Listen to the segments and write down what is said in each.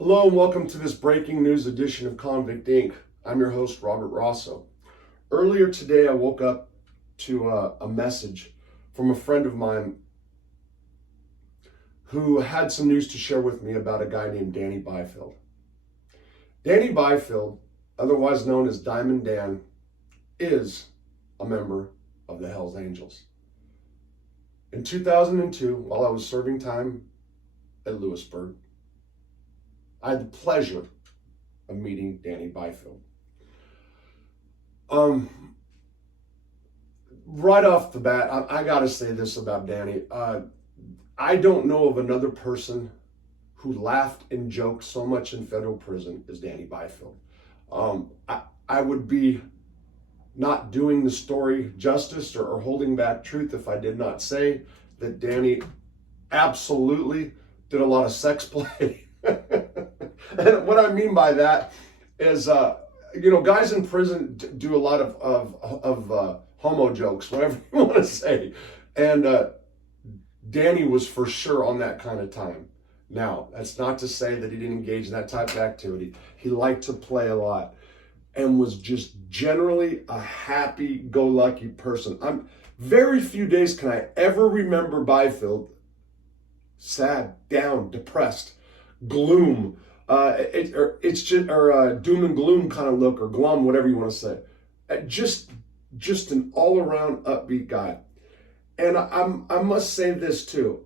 Hello and welcome to this breaking news edition of Convict Inc. I'm your host, Robert Rosso. Earlier today, I woke up to a message from a friend of mine who had some news to share with me about a guy named Danny Bifield. Danny Bifield, otherwise known as Diamond Dan, is a member of the Hells Angels. In 2002, while I was serving time at Lewisburg, I had the pleasure of meeting Danny Bifield. Right off the bat, I gotta say this about Danny. I don't know of another person who laughed and joked so much in federal prison as Danny Bifield. I would be not doing the story justice or holding back truth if I did not say that Danny absolutely did a lot of sex play. And what I mean by that is, guys in prison do a lot of homo jokes, whatever you want to say. And Danny was for sure on that kind of time. Now, that's not to say that he didn't engage in that type of activity. He liked to play a lot and was just generally a happy-go-lucky person. Very few days can I ever remember Bifield sad, down, depressed, gloom, it's just doom and gloom kind of look, or glum, whatever you want to say. Just an all-around upbeat guy. And I must say this too.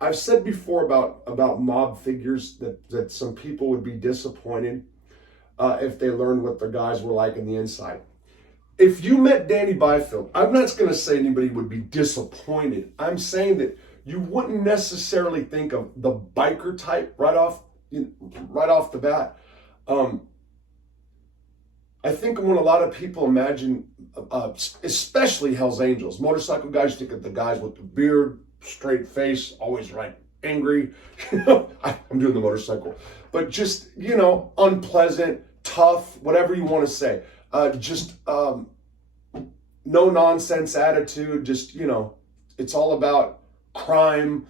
I've said before about mob figures that some people would be disappointed if they learned what the guys were like on the inside. If you met Danny Bifield, I'm not going to say anybody would be disappointed. I'm saying that you wouldn't necessarily think of the biker type right off the bat. I think when a lot of people imagine, especially Hells Angels, motorcycle guys, think of the guys with the beard, straight face, always angry. I'm doing the motorcycle, but just unpleasant, tough, whatever you want to say. No nonsense attitude. It's all about crime,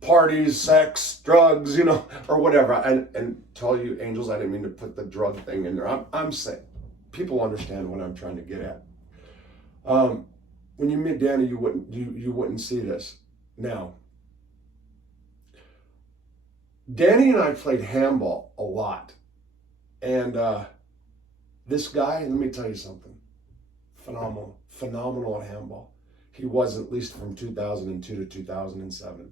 parties, sex, drugs, or whatever. And to all you angels, I didn't mean to put the drug thing in there. I'm saying people understand what I'm trying to get at. When you meet Danny, you wouldn't see this. Now, Danny and I played handball a lot, and this guy, let me tell you something, phenomenal at handball. He was, at least from 2002 to 2007.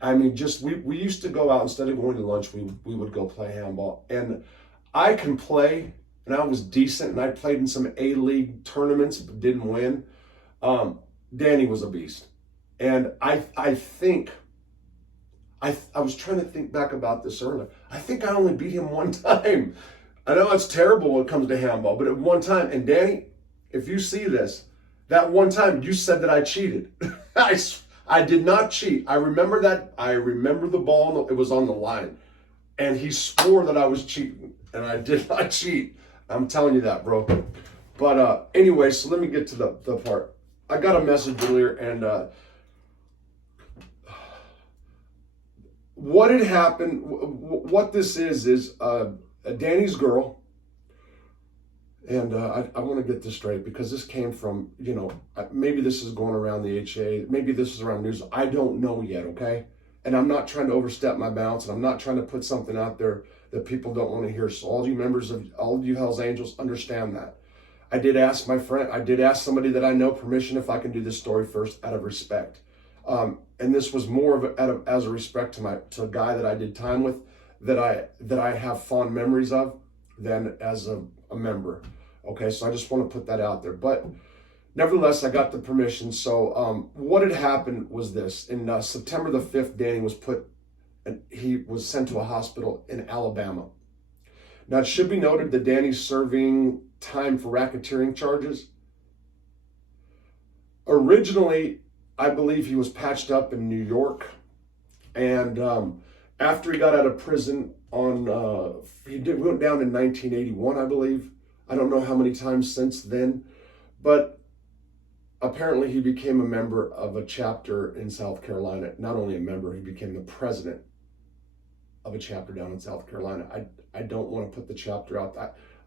I mean, we used to go out, instead of going to lunch, we would go play handball. And I can play, and I was decent, and I played in some A-League tournaments, but didn't win. Danny was a beast. And I think, I was trying to think back about this earlier. I think I only beat him one time. I know it's terrible when it comes to handball, but at one time, and Danny, if you see this, that one time you said that I cheated. I did not cheat. I remember that. I remember the ball, it was on the line. And he swore that I was cheating, and I did not cheat. I'm telling you that, bro. But anyway, so let me get to the part. I got a message earlier, and what had happened, what this is Danny's girl. And I want to get this straight, because this came from, maybe this is going around the HA, maybe this is around news. I don't know yet, okay? And I'm not trying to overstep my bounds, and I'm not trying to put something out there that people don't want to hear. So all you Hells Angels, understand that. I did ask somebody that I know permission if I can do this story first, out of respect. And this was more of as a respect to a guy that I did time with, that I have fond memories of, than as a member. Okay, so I just want to put that out there. But nevertheless, I got the permission. So what had happened was this. In September the 5th, Danny he was sent to a hospital in Alabama. Now, it should be noted that Danny's serving time for racketeering charges. Originally, I believe he was patched up in New York. And after he got out of prison went down in 1981, I believe. I don't know how many times since then, but apparently he became a member of a chapter in South Carolina. Not only a member, he became the president of a chapter down in South Carolina. I don't want to put the chapter out.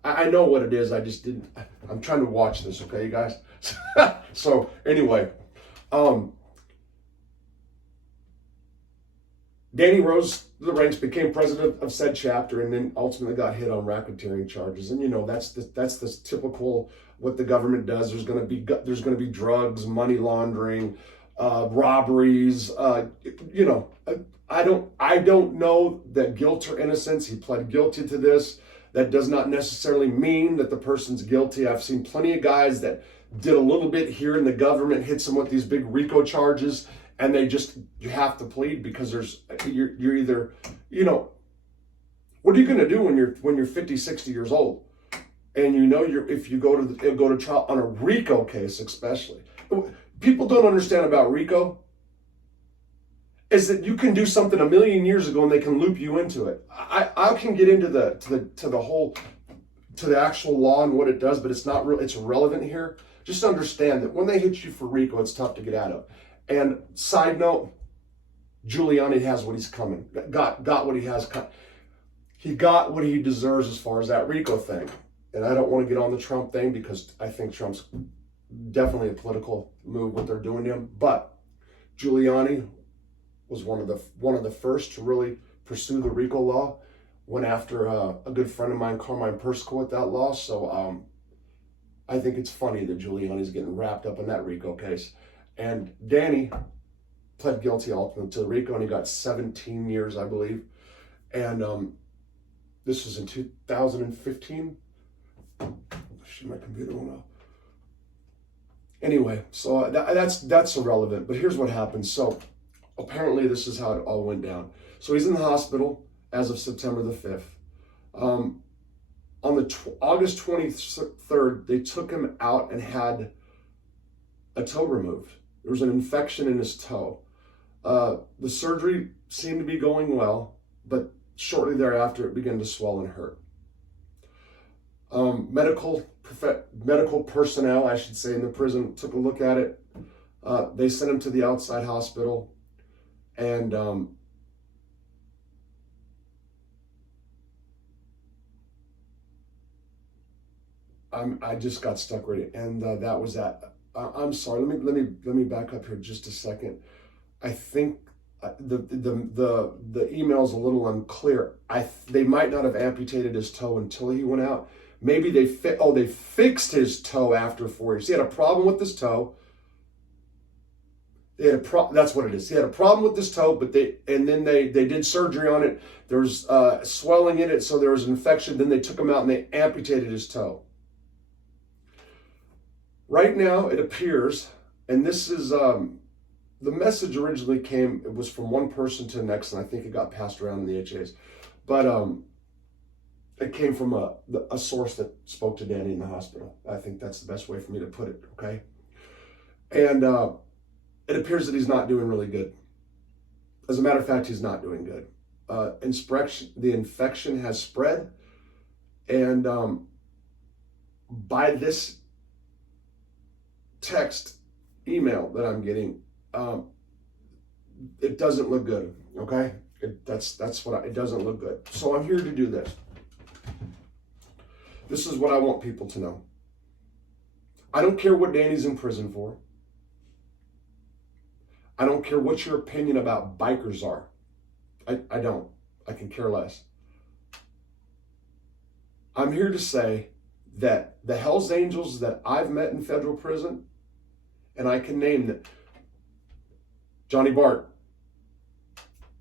I know what it is. I just didn't. I'm trying to watch this, okay, you guys? So anyway, Danny rose the ranks, became president of said chapter, and then ultimately got hit on racketeering charges. And that's the typical what the government does. There's going to be drugs, money laundering, robberies. I don't know that guilt or innocence. He pled guilty to this. That does not necessarily mean that the person's guilty. I've seen plenty of guys that did a little bit here, and the government hits them with these big RICO charges, and you have to plead because you're either, what are you going to do when you're 50, 60 years old, and if you go to trial on a RICO case, especially. People don't understand about RICO is that you can do something a million years ago and they can loop you into it. I can get into the actual law and what it does, but it's irrelevant here. Just understand that when they hit you for RICO, it's tough to get out of. And side note, Giuliani has what he's coming. Got what he has. He got what he deserves as far as that RICO thing. And I don't want to get on the Trump thing because I think Trump's definitely a political move what they're doing to him. But Giuliani was one of the first to really pursue the RICO law. Went after a good friend of mine, Carmine Persico, with that law. So I think it's funny that Giuliani's getting wrapped up in that RICO case. And Danny pled guilty ultimately to the RICO, and he got 17 years, I believe. And this was in 2015. Shit, my computer went off. Anyway, so that's irrelevant. But here's what happened. So apparently this is how it all went down. So he's in the hospital as of September the 5th. On August 23rd, they took him out and had a toe removed. There was an infection in his toe. The surgery seemed to be going well, but shortly thereafter, it began to swell and hurt. Medical personnel, I should say, in the prison took a look at it. They sent him to the outside hospital, and I just got stuck with it, and that was that. I'm sorry. Let me back up here just a second. I think the email's a little unclear. They might not have amputated his toe until he went out. Maybe they fixed his toe after 4 years. He had a problem with his toe. That's what it is. He had a problem with his toe, but they did surgery on it. There was swelling in it, so there was an infection. Then they took him out and they amputated his toe. Right now, it appears, and this is the message originally came. It was from one person to the next, and I think it got passed around in the HAs, but it came from a source that spoke to Danny in the hospital. I think that's the best way for me to put it. Okay, and it appears that he's not doing really good. As a matter of fact, he's not doing good. The infection has spread, and by this email that I'm getting, it doesn't look good. Okay, it doesn't look good. So I'm here to do this. This is what I want people to know. I don't care what Danny's in prison for. I don't care what your opinion about bikers are. I don't. I can care less. I'm here to say that the Hells Angels that I've met in federal prison, and I can name them: Johnny Bart,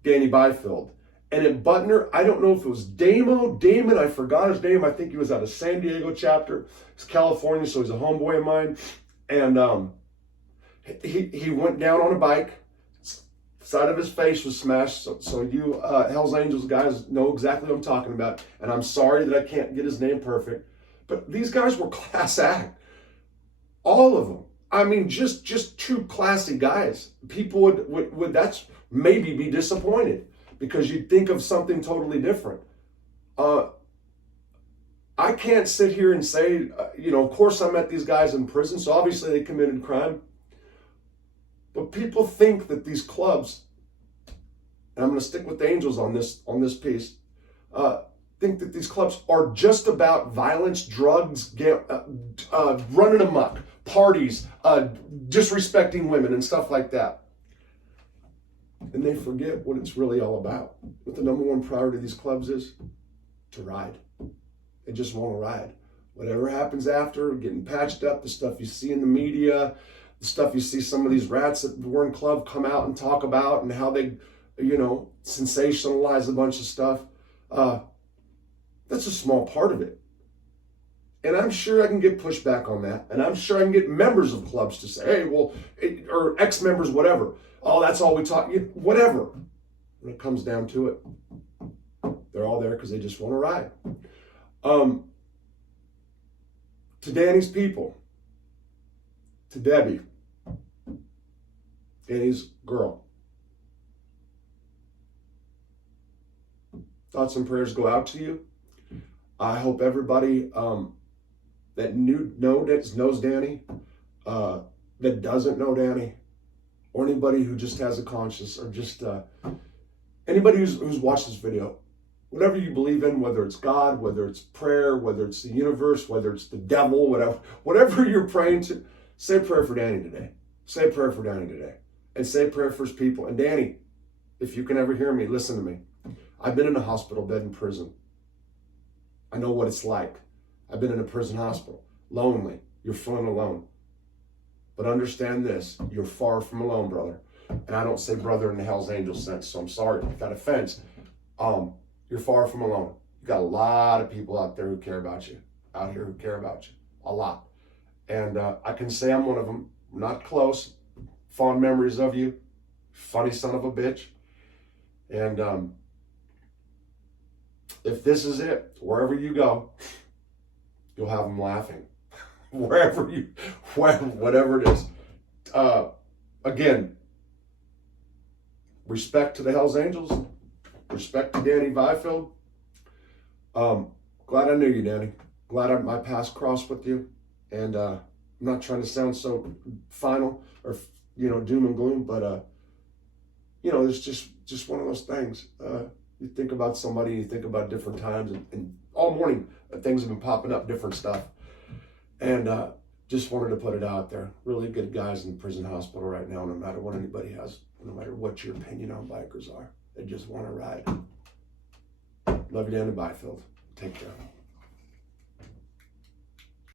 Danny Bifield, and at Butner, I don't know if it was Damon, I forgot his name. I think he was out of San Diego chapter. He's California, so he's a homeboy of mine. And he went down on a bike. Side of his face was smashed. So you Hells Angels guys know exactly what I'm talking about. And I'm sorry that I can't get his name perfect. But these guys were class act. All of them. I mean, just true classy guys. People would that's maybe be disappointed because you'd think of something totally different. I can't sit here and say, of course I met these guys in prison, so obviously they committed crime. But people think that these clubs and I'm going to stick with the Angels on this piece, think that these clubs are just about violence, drugs, running amok, parties, disrespecting women and stuff like that. And they forget what it's really all about. What the number one priority of these clubs is? To ride. They just want to ride. Whatever happens after, getting patched up, the stuff you see in the media, the stuff you see some of these rats that were in club come out and talk about, and how they, sensationalize a bunch of stuff. That's a small part of it. And I'm sure I can get pushback on that. And I'm sure I can get members of clubs to say, hey, well, or ex-members, whatever. Oh, that's all we talk, whatever. When it comes down to it, they're all there because they just want to ride. To Danny's people, to Debbie, Danny's girl, thoughts and prayers go out to you. I hope everybody that knows Danny, that doesn't know Danny, or anybody who just has a conscience, or just anybody who's watched this video, whatever you believe in, whether it's God, whether it's prayer, whether it's the universe, whether it's the devil, whatever you're praying to, say a prayer for Danny today. Say a prayer for Danny today. And say a prayer for his people. And Danny, if you can ever hear me, listen to me. I've been in a hospital bed in prison. I know what it's like. I've been in a prison hospital. Lonely. You're feeling alone. But understand this. You're far from alone, brother. And I don't say brother in the Hell's Angel sense, so I'm sorry if that offends. You're far from alone. You got a lot of people out there who care about you. Out here who care about you. A lot. And I can say I'm one of them. We're not close. Fond memories of you. Funny son of a bitch. And if this is it, wherever you go, you'll have them laughing. Whatever it is. Again, respect to the Hells Angels. Respect to Danny Bifield. Glad I knew you, Danny. Glad my paths crossed with you. And I'm not trying to sound so final or doom and gloom, but it's just one of those things. You think about somebody, you think about different times, and all morning things have been popping up, different stuff. And just wanted to put it out there. Really good guys in the prison hospital right now, no matter what anybody has, no matter what your opinion on bikers are. They just want to ride. Love you, Danny Bifield. Take care.